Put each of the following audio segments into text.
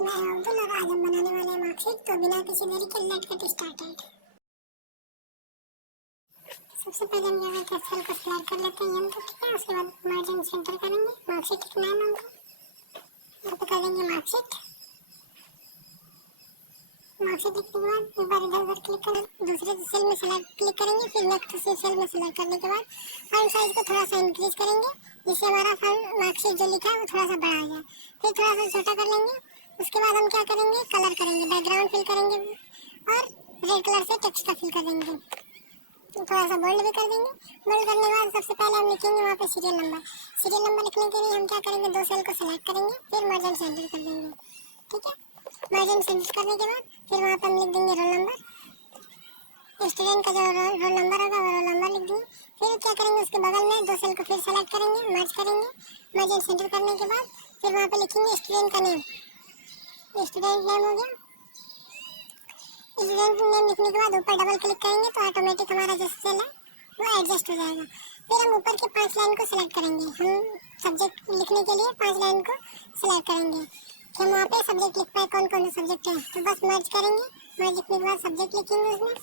मैं अब्दुल और आज हम बनाने वाले हैं मार्कशीट। तो बिना किसी देरी के लेट गेट स्टार्टेड। सबसे पहले हम यहाँ पे सेल को सिलेक्ट कर लेते हैं, तो ठीक है। उसके बाद मार्जिन सेंटर करेंगे, मार्कशीट लिखना है हमको, यहाँ पे कर देंगे मार्कशीट। मार्कशीट लिखने के बाद एक बार इधर उधर क्लिक कर दूसरे सेल में सेलेक्ट क्लिक करेंगे, फिर नेक्स्ट सेल में सेलेक्ट करने के बाद फॉन्ट साइज को थोड़ा सा इंक्रीज करेंगे, जिससे हमारा मार्कशीट जो लिखा है वो थोड़ा सा बड़ा आ जाए। फिर थोड़ा सा छोटा कर लेंगे। उसके बाद हम क्या करेंगे, कलर करेंगे, बैकग्राउंड फिल करेंगे और रेड कलर से टेक्स्ट का फिल कर देंगे। तो थोड़ा सा बोल्ड भी कर देंगे। बोल्ड करने के बाद सबसे पहले हम लिखेंगे वहाँ पे सीरियल नंबर। सीरियल नंबर लिखने के लिए हम क्या करेंगे, दो सेल को सेलेक्ट करेंगे, फिर मार्जिन सेंटर कर देंगे, ठीक है। मार्जिन सेंटर करने के बाद फिर वहाँ पे हम लिख देंगे रोल नंबर। स्टूडेंट का जो रोल नंबर होगा वो रोल नंबर लिख देंगे। फिर क्या करेंगे, उसके बगल में दो सेल को फिर सेलेक्ट करेंगे, मर्ज करेंगे। मार्जिन सेंटर करने के बाद फिर वहाँ पे लिखेंगे स्टूडेंट का नेम। स्टूडेंट नेम हो गया। स्टूडेंट नेम लिखने के बाद ऊपर डबल क्लिक करेंगे तो ऑटोमेटिक हमारा जो सेल है वो एडजस्ट हो जाएगा। फिर हम ऊपर के 5 लाइन को सिलेक्ट करेंगे। हम सब्जेक्ट लिखने के लिए 5 लाइन को सिलेक्ट करेंगे कि हम वहाँ पे सब्जेक्ट लिख पाए, कौन कौन से सब्जेक्ट है। तो बस मर्ज करेंगे, मर्ज लिखने के बाद सब्जेक्ट लिखेंगे उसमें।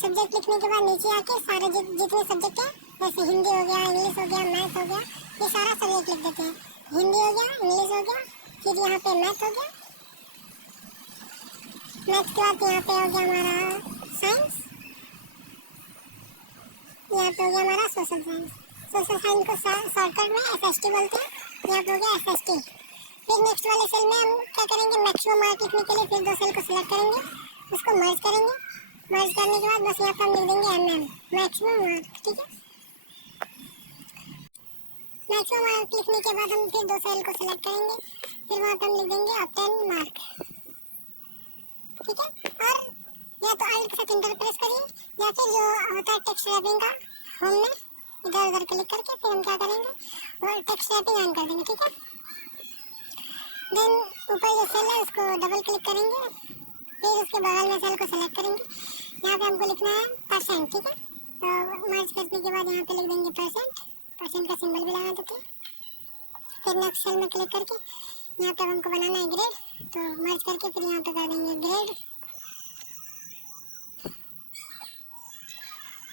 सब्जेक्ट लिखने के बाद नीचे आके सारे जितने सब्जेक्ट है, जैसे हिंदी हो गया, इंग्लिश हो गया, मैथ हो गया, ये सारा सब्जेक्ट लिख देते हैं। हिंदी हो गया, इंग्लिश हो गया, फिर यहाँ पे मैथ हो गया। मैथ के बाद यहाँ पे हो गया हमारा साइंस, यहाँ पे हो गया हमारा सोशल साइंस। सोशल साइंस को शॉर्टकट में एसएसटी बोलते हैं, यहाँ पे हो गया एसएसटी। फिर नेक्स्ट वाले सेल में हम क्या करेंगे, मैक्सिमम मार्क लिखने के लिए फिर दो सेल को सिलेक्ट करेंगे, उसको मर्ज करेंगे। मर्ज करने के बाद बस यहाँ पर हम लिख देंगे एमएम, मैक्सिमम मार्क, ठीक है। मैक्सिमम मार्क लिखने के बाद हम फिर दो सेल को सिलेक्ट करेंगे, फिर वहाँ पर हम लिख देंगे ऑब्टेन मार्क, ठीक है। और या तो अल्ट के साथ इंटर प्रेस करिए, या फिर जो होता है टेक्स्ट रैपिंग का होम में इधर उधर क्लिक करके फिर हम क्या करेंगे, वो टेक्स्ट रैपिंग ऑन कर देंगे, ठीक है। देन ऊपर जो सेल है उसको डबल क्लिक करेंगे, फिर उसके बगल में सेल को सेलेक्ट करेंगे। यहाँ पे हमको लिखना है परसेंट, ठीक है। तो मर्ज करने के बाद यहाँ पे लिख देंगे परसेंट, परसेंट का सिंबल भी लगा देते हैं। फिर नेक्स्ट सेल में क्लिक करके यहाँ पे हमको बनाना है ग्रेड, तो मर्ज करके फिर यहाँ पे कर देंगे ग्रेड।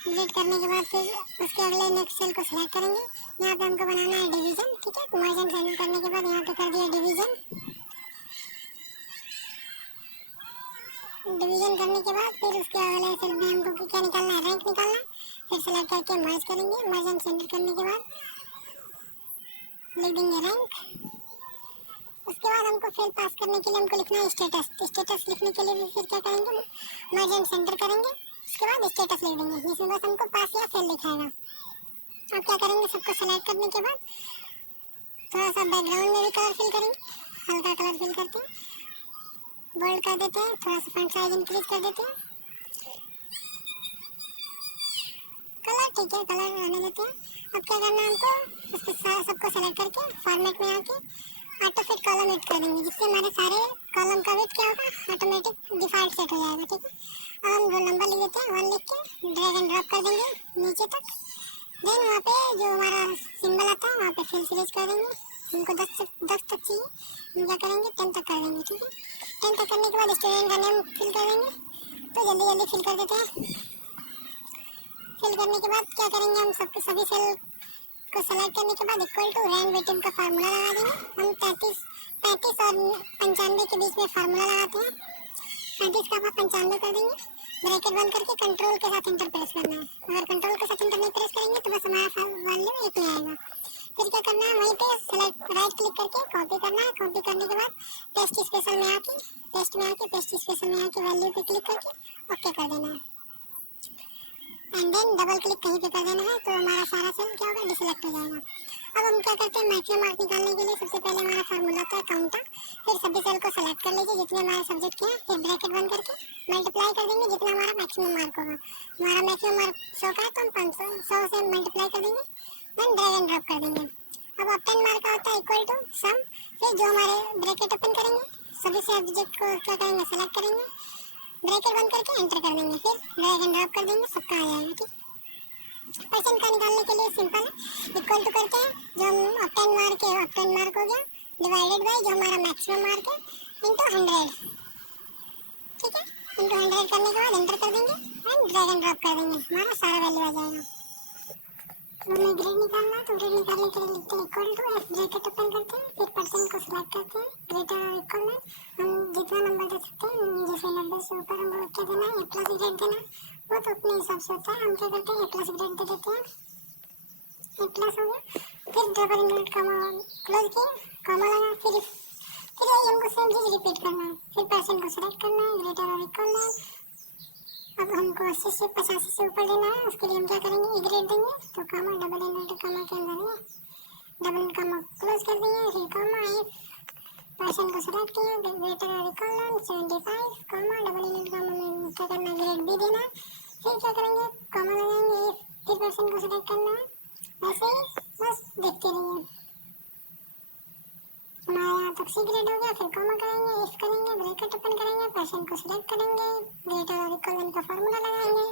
ग्रेड करने के बाद फिर उसके अगले नेक्स्ट सेल को सिलेक्ट करेंगे। यहाँ पे हमको बनाना है डिवीजन, ठीक है। मार्जिन सेंटर करने के बाद यहाँ पे कर दिया डिवीजन। डिवीजन करने के बाद फिर उसके अगले सेल में हमको क्या निकालना है, रैंक निकालना है। फिर सेलेक्ट करके मर्ज करेंगे। मार्जिन सेंटर करने के बाद लिख देंगे रैंक। उसके बाद हमको फेल पास करने के लिए हमको लिखना है स्टेटस। स्टेटस लिखने के लिए भी फिर क्या करेंगे, मार्जिन सेंटर करेंगे, उसके बाद स्टेटस लिख देंगे, जिसमें बस हमको पास या फेल लिखाएगा। अब क्या करेंगे, सबको सेलेक्ट करने के बाद थोड़ा सा बैकग्राउंड में भी कलर फिल करेंगे, हल्का कलर फिल करते हैं, बोल्ड कर देते हैं, थोड़ा सा फॉन्ट साइज इंक्रीज कर देते हैं। कलर ठीक है, कलर रहने देते हैं। अब क्या करना है हमको, उसको सबको सेलेक्ट करके फॉर्मेट में आके ऑटो फिट कॉलम एड कर देंगे, जिससे हमारे सारे कॉलम का वेट क्या होगा, ऑटोमेटिक डिफॉल्ट सेट हो जाएगा, ठीक है। अब हम रोल नंबर लिख देते हैं, 1 लिख के ड्रैग एंड ड्रॉप कर देंगे नीचे तक। देन वहाँ पे जो हमारा सिंबल आता है वहाँ पे फिल सीरीज कर देंगे। हमको 10 तक चाहिए, हम क्या करेंगे 10 तक कर देंगे, ठीक है। 10 तक करने के बाद स्टूडेंट का नेम फिल कर देंगे, तो जल्दी जल्दी फिल कर देते हैं। फिल करने के बाद क्या करेंगे, हम सभी सेल को सेलेक्ट करने के बाद इक्वल टू रैंक वेटेड का फार्मूला लगा देंगे। हम 35 और 95 के बीच में फार्मूला लगाते हैं, 35 का 95 कर देंगे। ब्रैकेट बंद करके कंट्रोल के साथ इंटर प्रेस करना है। अगर कंट्रोल के साथ इंटर नहीं प्रेस करेंगे तो बस हमारा वैल्यू 1 में आएगा। फिर क्या करना है, वहीं पे सेलेक्ट राइट क्लिक करके कॉपी करना है। कॉपी करने के बाद पेस्ट स्पेशल में आके पेस्ट स्पेशल में आके वैल्यू पे क्लिक करके ओके कर देना है। एंड देन डबल क्लिक कहीं पे कर देना है, तो हमारा सारा सेल क्या होगा, डिसेलेक्ट हो जाएगा। अब हम क्या करते हैं, मैक्सिमम मार्क निकालने के लिए सबसे पहले हमारा फार्मूला होता है काउंटर। फिर सभी सेल को सेलेक्ट कर लीजिए जितने हमारे सब्जेक्ट के हैं, फिर ब्रैकेट बंद करके मल्टीप्लाई कर देंगे जितना हमारा मैक्सिमम मार्क होगा। हमारा मैक्सिमम मार्क 100 का है तो हम 100 से मल्टीप्लाई कर देंगे, देन ड्रैग एंड ड्रॉप कर देंगे। अब ऑब्टेन मार्क का होता है इक्वल टू सम। फिर जो हमारे ब्रैकेट ओपन करेंगे, सभी सब्जेक्ट को क्या करेंगे, सेलेक्ट करेंगे, ब्रैकेट बंद करके एंटर कर देंगे, फिर ड्रैग एंड ड्रॉप कर देंगे, सबका आ जाएगा, ठीक। परसेंट का निकालने के लिए सिंपल है, इक्वल टू करते हैं जो हम ऑक्टेन मार्क हो गया डिवाइडेड बाय जो हमारा मैक्सिमम मार्क है इनटू 100, ठीक है। इनटू 100 करने के बाद एंटर कर देंगे एंड ड्रैग एंड ड्रॉप कर देंगे, हमारा सारा वैल्यू आ जाएगा। हमें ग्रेड निकालना है तो ग्रेड निकालने के लिए लिखते हैं equal to F, bracket open करते हैं, फिर परसेंट को सिलेक्ट करते हैं, ग्रेटर और इक्वल में हम जितना नंबर दे सकते हैं, जैसे 90 से ऊपर हमको क्या देना है, ए प्लस ग्रेड देना, वो तो अपने हिसाब से होता है। हम क्या करते हैं, ए प्लस ग्रेड दे देते हैं, ए प्लस हो गया, फिर डबल इंटरवल कॉमा क्लोज किया, कॉमा लगा, फिर यही हमको सेम चीज रिपीट करना है, फिर परसेंट को सिलेक्ट करना है, ग्रेटर और इक्वल में। अब हमको 80 से 85 से ऊपर लेना है, उसके लिए हम क्या करेंगे, ए ग्रेड देंगे, तो कॉमा डबल इनवर्टेड कॉमा के अंदर है डबल कॉमा क्लोज कर देंगे, फिर कॉमा इफ परसेंट को सिलेक्ट किया, ग्रेटर और equal 75 comma double inverted comma में क्या करना है, ग्रेड भी देना है, फिर क्या करेंगे, कॉमा लगाएंगे, फिर परसेंट को सिलेक्ट करना है, ऐसे ही बस देखते रहिए। हमारा यहाँ तक सी ग्रेड हो गया, फिर कॉमा करेंगे, इफ करेंगे, ब्रैकेट ओपन करेंगे, परसेंट को सिलेक्ट करेंगे, ग्रेटर और इक्वल का फार्मूला लगाएंगे,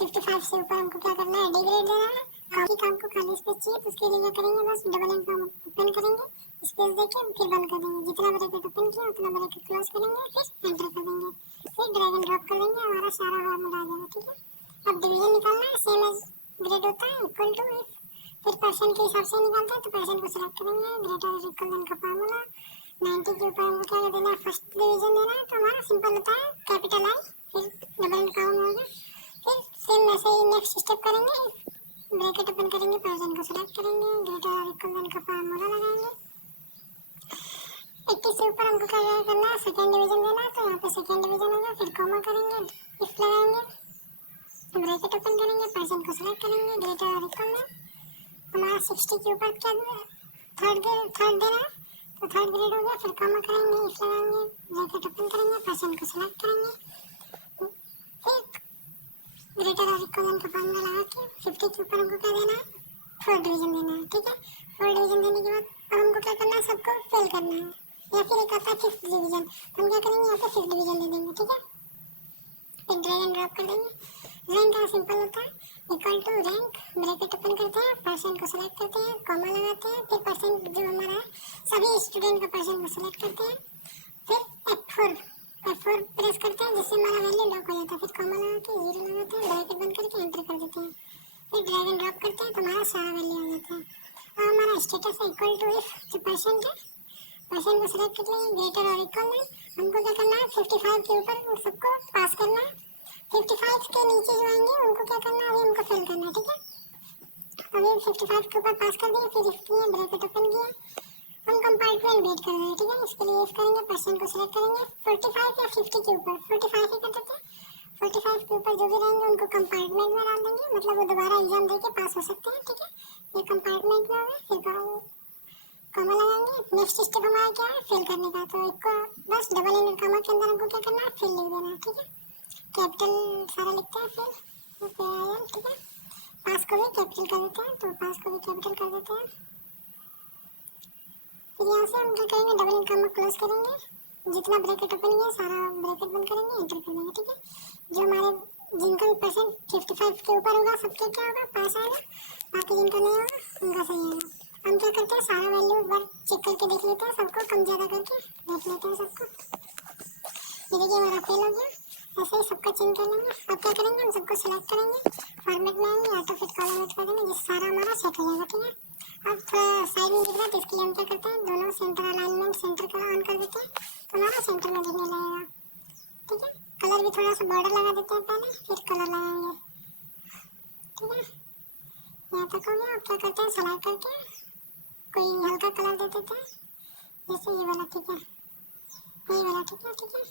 55 से ऊपर हमको क्या करना है, डी ग्रेड देना है। बाकी काम को खाली स्पेस चाहिए तो उसके लिए क्या करेंगे, बस डबल एंड ओपन करेंगे, स्पेस देके फिर बंद कर देंगे, जितना ब्रैकेट ओपन किया उतना ब्रैकेट क्लोज करेंगे, फिर एंटर कर देंगे, फिर ड्रैग एंड ड्रॉप कर देंगे, हमारा सारा फार्मूला आ जाएगा, ठीक है। अब डिवीजन निकालना है, सेम एज ग्रेड होता है, इक्वल टू इफ, फिर परसेंट के हिसाब से निकालते हैं, तो परसेंट को सिलेक्ट करेंगे, ग्रेटर और इक्वल का फार्मूला 90 के ऊपर हमको क्या देना है, फर्स्ट डिवीजन देना है, तो हमारा सिंपल होता है कैपिटल आई, फिर डबल एंड काउंट होगा, फिर सेम वैसे ही नेक्स्ट स्टेप करेंगे, ब्रैकेट ओपन करेंगे, परसेंट को सिलेक्ट करेंगे, ग्रेटर और इक्वल का फार्मूला लगाएंगे, 80 से ऊपर हमको क्या करना है, सेकंड डिवीजन देना है, तो यहाँ पे सेकंड डिवीजन होगा, फिर कॉमा करेंगे, इफ लगाएंगे, ब्रैकेट ओपन करेंगे, परसेंट को सिलेक्ट करेंगे, ग्रेटर और इक्वल में हमारा 60 के ऊपर क्या थर्ड देना है, तो थर्ड ग्रेड हो गया, फिर कॉमा करेंगे, इफ लगाएंगे, ब्रैकेट ओपन करेंगे, परसेंट को सिलेक्ट करेंगे, फिर ग्रेटर और इक्वल का फार्मूला लगा के 50 के ऊपर हमको क्या देना है, फोर्थ डिवीजन देना है, ठीक है। फोर्थ डिवीजन देने के बाद अब हमको क्या करना है, सबको फिल करना है, या फिर एक आता है फिफ्थ डिवीजन, हम क्या करेंगे, यहाँ पे फिफ्थ डिवीजन दे देंगे, ठीक है। फिर ड्रैग एंड ड्रॉप कर देंगे, रैंक का सिंपल होता है equal to rank, bracket open करते हैं, परसेंट को सिलेक्ट करते हैं, कॉमा लगाते हैं, फिर परसेंट जो हमारा सभी स्टूडेंट का परसेंट को सिलेक्ट करते हैं, फिर F4 प्रेस करते हैं, जिससे हमारा वैल्यू लॉक हो जाता है, फिर कॉमा लगा के 0 लगाते हैं, ब्रैकेट बंद करके एंटर कर देते हैं, फिर ड्रैग एंड ड्रॉप करते हैं, तो हमारा सारा वैल्यू आ जाता है। अब हमारा स्टेटस है इक्वल टू इफ, जो परसेंट है, परसेंट को सिलेक्ट कर लेंगे, ग्रेटर और इक्वल में हमको क्या करना है, 55 के ऊपर सबको पास करना है, 55 के नीचे जो आएंगे उनको क्या करना है, अभी हमको फिल करना है, ठीक है। अभी 55 के ऊपर पास कर दिए, फिर इफ किया, ब्रैकेट ओपन किया, हम कंपार्टमेंट बीट कर रहे हैं, ठीक है। इसके लिए इफ करेंगे, परसेंट को सिलेक्ट करेंगे, 45 या 50 के ऊपर, 45 ही कर देते हैं, 45 के ऊपर जो भी रहेंगे उनको कंपार्टमेंट में डाल देंगे, मतलब वो दोबारा एग्जाम देके पास हो सकते हैं, ठीक है। ये कंपार्टमेंट में होगा, फिर कॉमा लगाएंगे, नेक्स्ट स्टेप हमारा क्या है, फिल करने का, तो एक को बस डबल इंटरवल कॉमा के अंदर हमको क्या करना है, फिल लिख देना है, ठीक है। कैपिटल सारा लिखते हैं, फिर आया, ठीक है। पास को भी कैपिटल कर देते हैं, तो पास को भी कैपिटल कर देते हैं, फिर यहाँ से हम क्या करेंगे, डबल इंटरवल कॉमा क्लोज करेंगे, जितना ब्रैकेट ओपन किया सारा ब्रैकेट बंद करेंगे, एंटर कर देंगे, ठीक है। जो हमारे जिनका भी परसेंट 55 के ऊपर होगा सबके क्या होगा, पास आएगा, बाकी जिनका नहीं होगा उनका सही आएगा। हम क्या करते हैं, सारा वैल्यू एक बार चेक करके देख लेते हैं, सबको कम ज़्यादा करके देख लेते हैं सबको। ये देखिए हमारा फेल हो गया, ऐसे ही सबका चेंज कर लेंगे। अब क्या करेंगे, हम सबको सिलेक्ट करेंगे, फॉर्मेट में आएंगे, ऑटो फिट कॉलम ऐड कर देंगे, जिससे सारा हमारा सेट हो जाएगा, ठीक है। अब थोड़ा साइड में दिख रहा है, तो इसके लिए हम क्या करते हैं, दोनों सेंटर अलाइनमेंट सेंटर का ऑन कर देते हैं, तो हमारा सेंटर में दिखने लगेगा, ठीक है। कलर भी थोड़ा सा बॉर्डर लगा देते हैं पहले, फिर कलर लगाएंगे, ठीक है। यहाँ तक हो गया। अब क्या करते हैं, सेलेक्ट करके कोई हल्का कलर दे देते हैं, जैसे ये वाला, ठीक है, ये वाला, ठीक है, ठीक है।